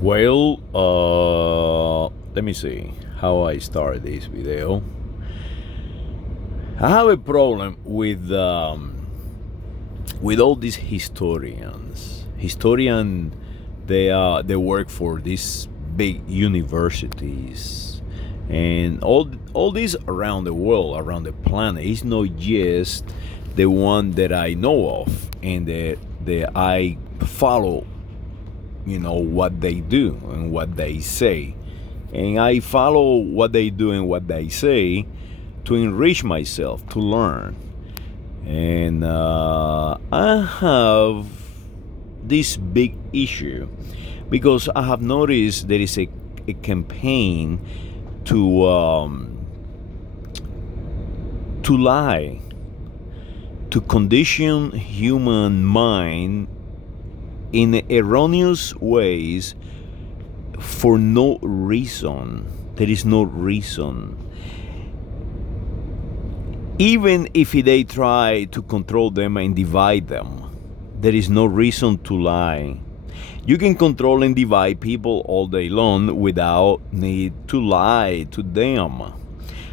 Well, let me see how I start this video. I have a problem with all these historians. They work for these big universities, and all these around the world, around the planet. It's not just the one that I know of and that I follow, what they do and what they say, and I follow what they do and what they say to enrich myself, to learn. And I have this big issue because I have noticed there is a campaign to lie, to condition human mind in erroneous ways for no reason. There is no reason. Even if they try to control them and divide them, there is no reason to lie. You can control and divide people all day long without need to lie to them.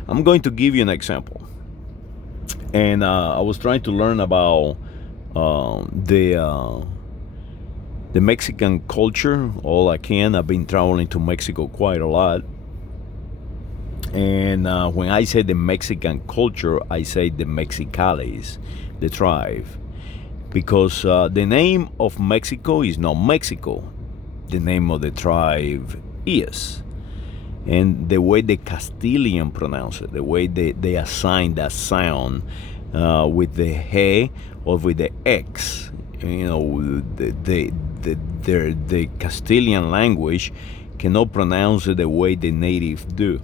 I'm going to give you an example. And I was trying to learn about the Mexican culture all I can. I've been traveling to Mexico quite a lot. And when I say the Mexican culture, I say the Mexicales, the tribe. Because the name of Mexico is not Mexico. The name of the tribe is. And the way the Castilian pronounce it, the way they assign that sound with the he or with the x, the Castilian language cannot pronounce it the way the native do.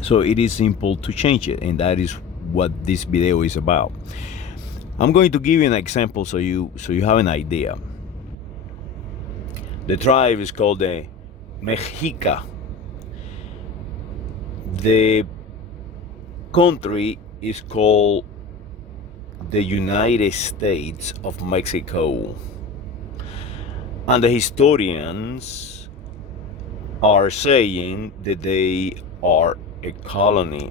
So it is simple to change it, and that is what this video is about. I'm going to give you an example so you have an idea. The tribe is called the Mexica. The country is called the United States of Mexico. And the historians are saying that they are a colony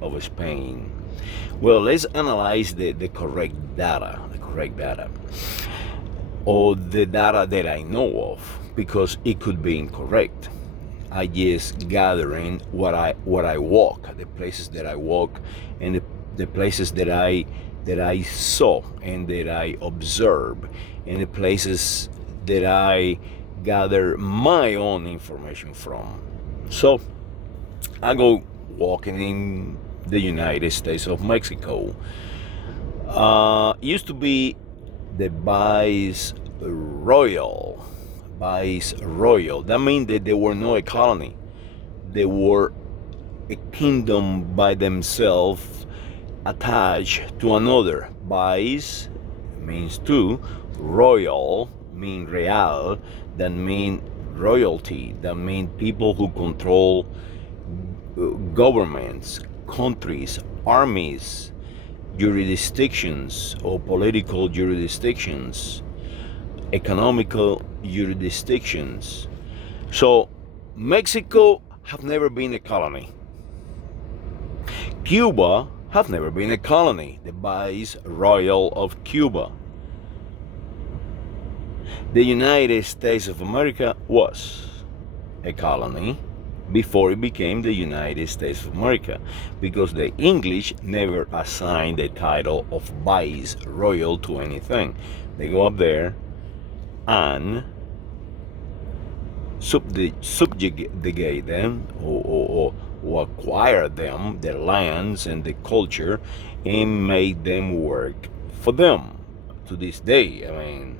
of Spain. Well, let's analyze the correct data, or the data that I know of, because it could be incorrect. I just gathering what I walk, the places that I walk, and the places that I saw and that I observe, and the places that I gather my own information from. So I go walking in the United States of Mexico. Used to be the Viceroyal. That means that they were not a colony. They were a kingdom by themselves, attached to another. Vice means two. Royal means real. That means royalty. That means people who control governments, countries, armies, jurisdictions or political jurisdictions, economical jurisdictions. So Mexico have never been a colony. Cuba have never been a colony. The Viceroyal of Cuba. The United States of America was a colony before it became the United States of America, because the English never assigned the title of Viceroyal to anything. They go up there and subjugate them or acquire them, their lands and the culture, and make them work for them to this day. I mean,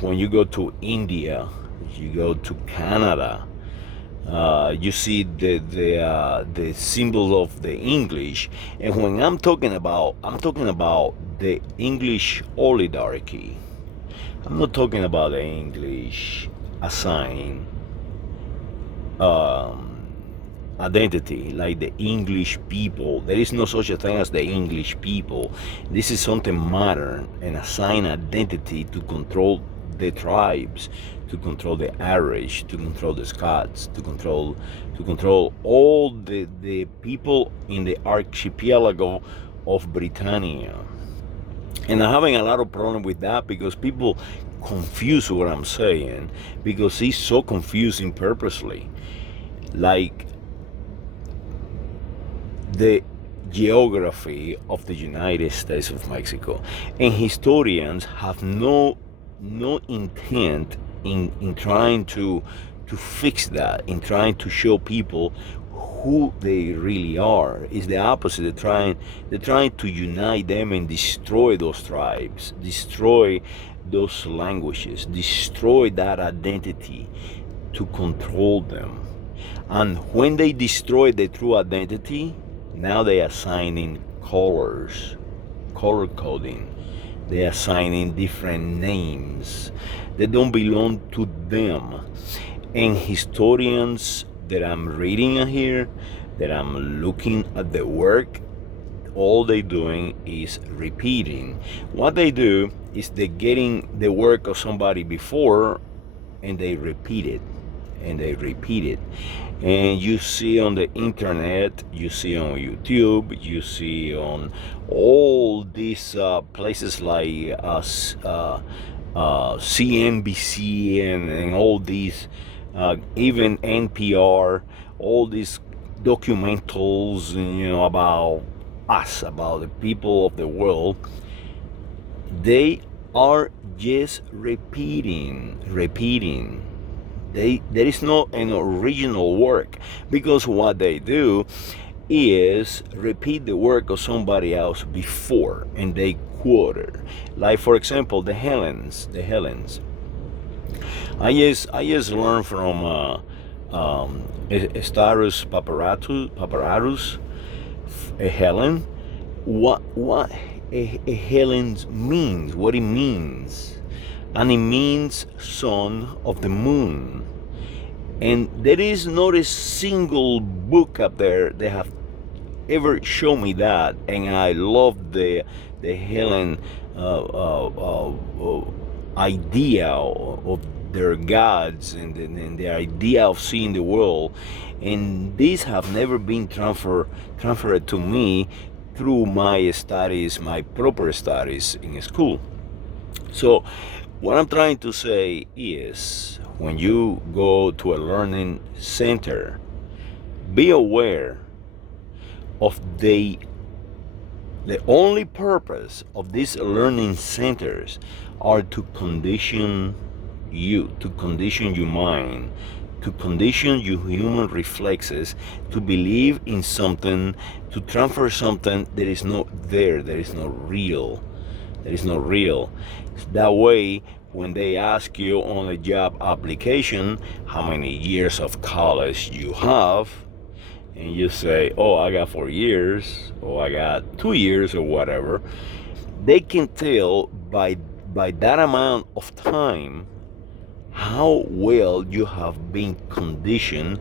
when you go to India, you go to Canada, you see the symbol of the English. And when I'm talking about the English oligarchy. I'm not talking about the English assigned identity, like the English people. There is no such a thing as the English people. This is something modern, an assigned identity to control the tribes, to control the Irish, to control the Scots, to control all the people in the archipelago of Britannia. And I'm having a lot of problem with that because people confuse what I'm saying, because it's so confusing purposely. Like the geography of the United States of Mexico, and historians have no intent in trying to fix that, in trying to show people who they really are. Is the opposite. They're trying to unite them and destroy those tribes, destroy those languages, destroy that identity to control them. And when they destroy the true identity, now they are assigning colors, color coding. They are assigning different names that don't belong to them. And historians that I'm reading here, that I'm looking at the work, all they doing is repeating. What they do is they're getting the work of somebody before and they repeat it and they repeat it. And you see on the internet, you see on YouTube, you see on all these places like CNBC and all these, even NPR, all these documentals, about us, about the people of the world. They are just repeating. There is no an original work, because what they do is repeat the work of somebody else before, and they quote it. Like, for example, the Hellenes. I just learned from Starus Paparatus, a Helen, what a Helen means, what it means. And it means son of the moon. And there is not a single book up there that have ever shown me that. And I love the Helen idea of their gods and the idea of seeing the world. And these have never been transferred to me through my studies, my proper studies in school. So what I'm trying to say is, when you go to a learning center, be aware of the only purpose of these learning centers are to condition you, to condition your mind, to condition your human reflexes to believe in something, to transfer something that is not there, that is not real. That way, when they ask you on a job application how many years of college you have, and you say, oh, I got 4 years, or I got 2 years, or whatever, they can tell by that amount of time how well you have been conditioned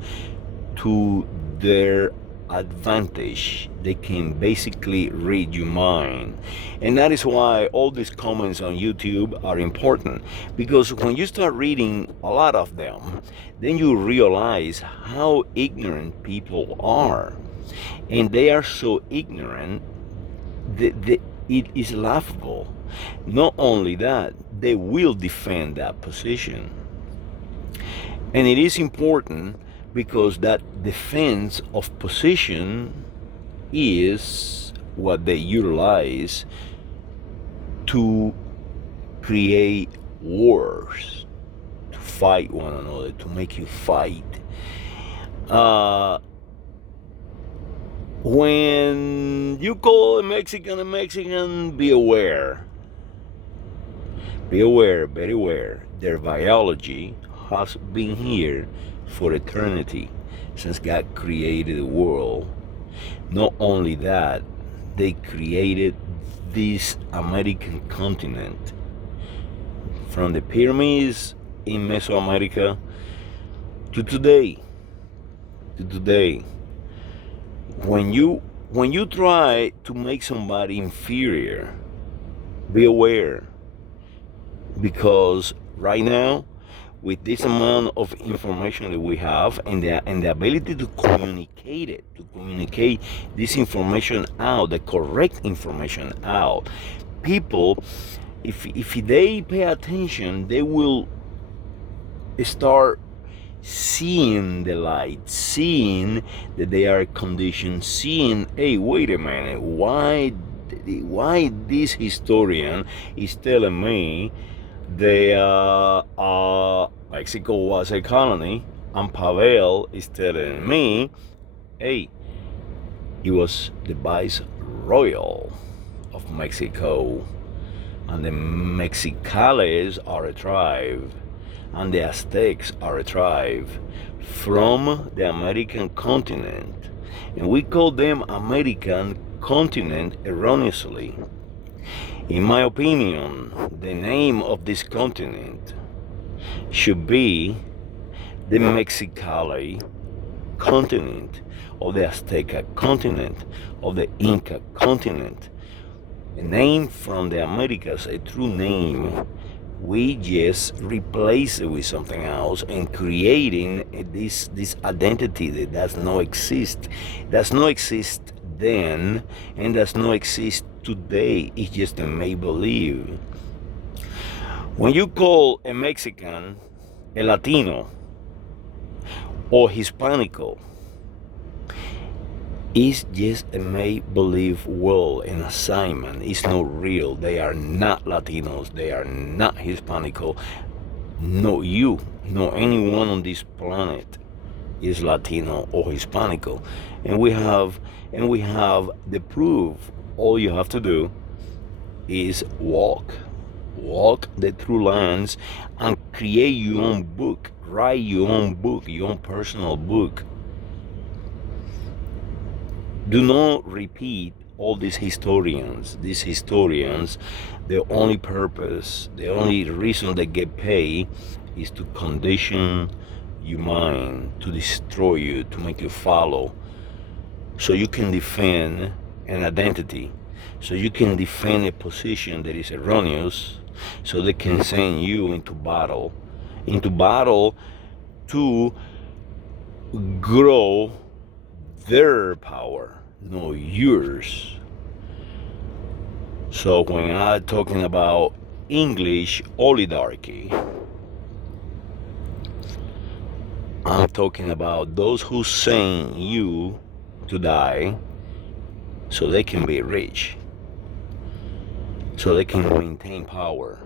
to their advantage. They can basically read your mind. And that is why all these comments on YouTube are important, because when you start reading a lot of them, then you realize how ignorant people are. And they are so ignorant that it is laughable. Not only that, they will defend that position. And it is important, because that defense of position is what they utilize to create wars, to fight one another, to make you fight. When you call a Mexican, be aware. Be aware, very aware. Their biology has been here for eternity, since God created the world. Not only that, they created this American continent, from the pyramids in Mesoamerica to today. When you try to make somebody inferior, be aware, because right now, with this amount of information that we have, and the ability to communicate this information out, the correct information out, people, if they pay attention, they will start seeing the light, seeing that they are conditioned, seeing, hey, wait a minute, why this historian is telling me Mexico was a colony, and Pavel is telling me, hey, he was the vice royal of Mexico, and the Mexicales are a tribe, and the Aztecs are a tribe from the American continent, and we call them American continent erroneously. In my opinion, the name of this continent should be the Mexicali continent, or the Azteca continent, or the Inca continent. A name from the Americas, a true name. We just replace it with something else and creating this identity that does not exist. Does not exist then and does not exist today. It's just a make-believe. When you call a Mexican a Latino or Hispanico, it's just a make-believe world, an assignment. It's not real. They are not Latinos. They are not Hispanico. No, you, no anyone on this planet is Latino or Hispanico, and we have the proof. All you have to do is walk the true lines and create your own book, write your own book, your own personal book. Do not repeat all these historians. These historians, the only purpose, the only reason they get paid is to condition your mind, to destroy you, to make you follow, so you can defend an identity, so you can defend a position that is erroneous, so they can send you into battle to grow their power, not yours. So when I'm talking about English oligarchy, I'm talking about those who send you to die so they can be rich, so they can maintain power.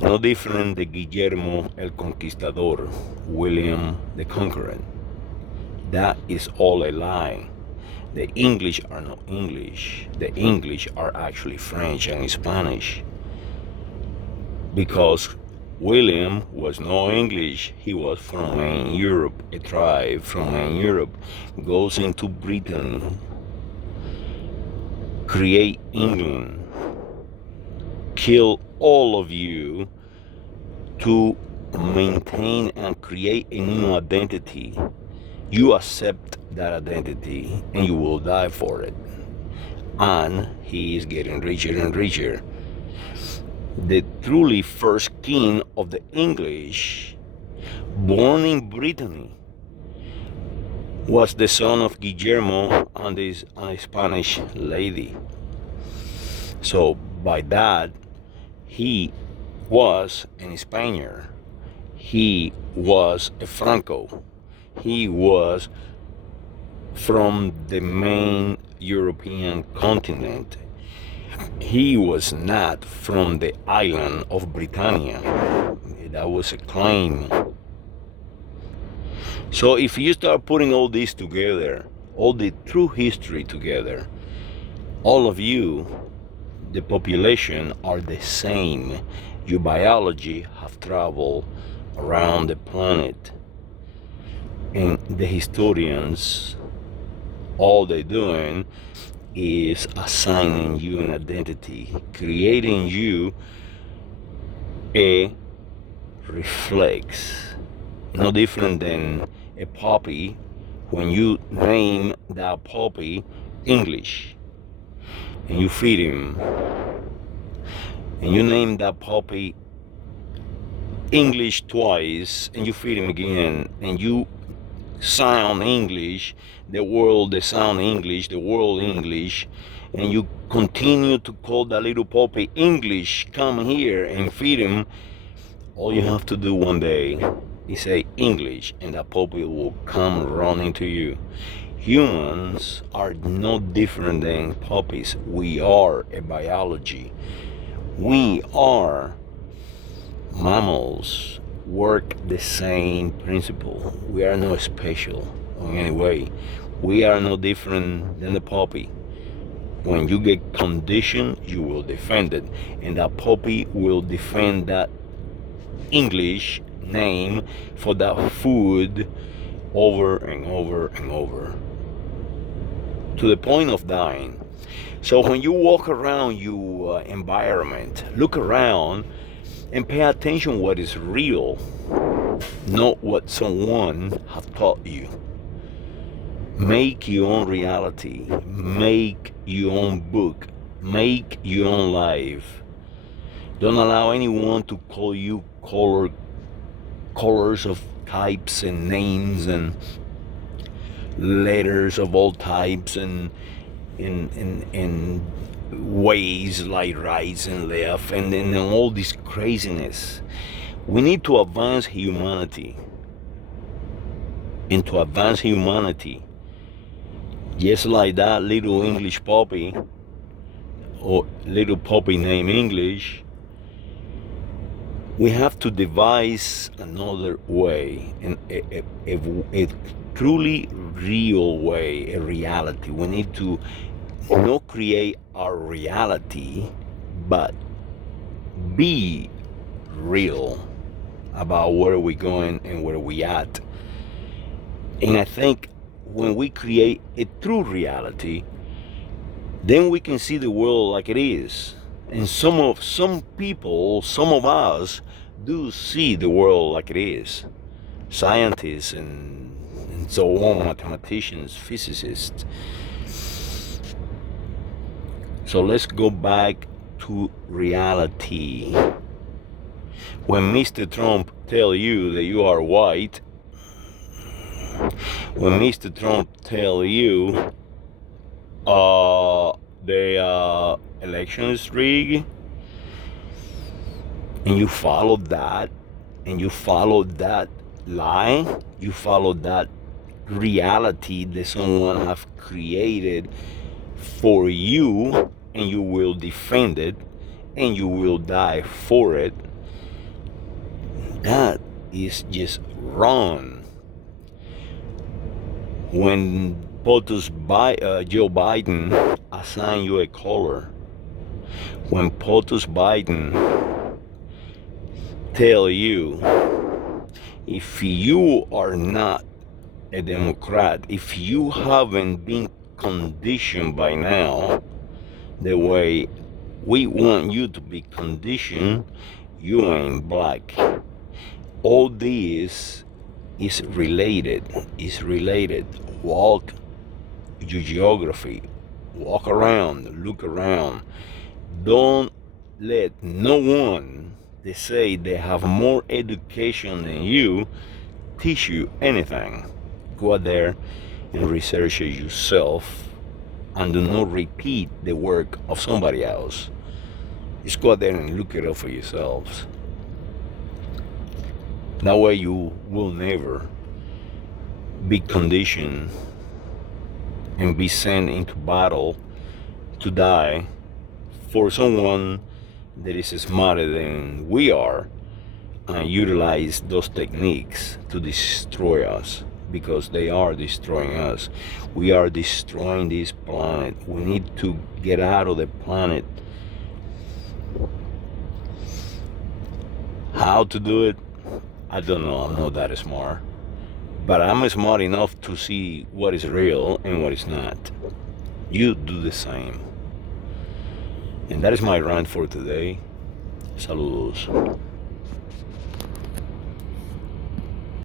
No different than Guillermo el Conquistador, William the Conqueror. That is all a lie. The English are not English. The English are actually French and Spanish. Because William was no English. He was from Europe. A tribe from Europe goes into Britain, create England, kill all of you to maintain and create a new identity. You accept that identity and you will die for it. And he is getting richer and richer. The truly first king of the English, born in Brittany, was the son of Guillermo and this Spanish lady. So by that, he was a Spaniard. He was a Franco. He was from the main European continent. He was not from the island of Britannia. That was a claim. So if you start putting all this together, all the true history together, all of you, the population, are the same. Your biology have traveled around the planet. And the historians, all they're doing is assigning you an identity, creating you a reflex. No different than a puppy when you name that puppy English and you feed him, and you name that puppy English twice and you feed him again, and you sound English, the sound English, the world English, and you continue to call that little puppy English, come here and feed him, all you have to do one day is say English, and that puppy will come running to you. Humans are no different than puppies. We are a biology. We are mammals, work the same principle. We are not special in any way. We are no different than the puppy. When you get conditioned, you will defend it, and that puppy will defend that English name for that food over and over and over to the point of dying. So when you walk around your environment, look around and pay attention what is real, not what someone have taught you. Make your own reality, make your own book, make your own life. Don't allow anyone to call you colors of types and names and letters of all types and in ways like right and left and all this craziness. We need to advance humanity. And to advance humanity, just like that little English puppy or little puppy named English, we have to devise another way, and a truly real way, a reality. We need to not create our reality, but be real about where we're going and where we at. And I think when we create a true reality, then we can see the world like it is. And some people, some of us, do see the world like it is. Scientists and so on, mathematicians, physicists. So let's go back to reality. When Mr. Trump tell you that you are white, when Mr. Trump tell you the election is rigged, and you follow that, and you follow that lie, you follow that reality that someone have created for you, and you will defend it, and you will die for it, that is just wrong. When Joe Biden assign you a color, when POTUS Biden tell you, if you are not a Democrat, if you haven't been conditioned by now the way we want you to be conditioned, you ain't black. All this is related. Walk your geography. Walk around, look around. Don't let no one that say they have more education than you teach you anything. Go out there and research it yourself, and do not repeat the work of somebody else. Just go out there and look it up for yourselves. That way you will never be conditioned and be sent into battle to die for someone that is smarter than we are and utilize those techniques to destroy us, because they are destroying us. We are destroying this planet. We need to get out of the planet. How to do it? I don't know. I'm not that smart. But I'm smart enough to see what is real and what is not. You do the same. And that is my rant for today. Saludos.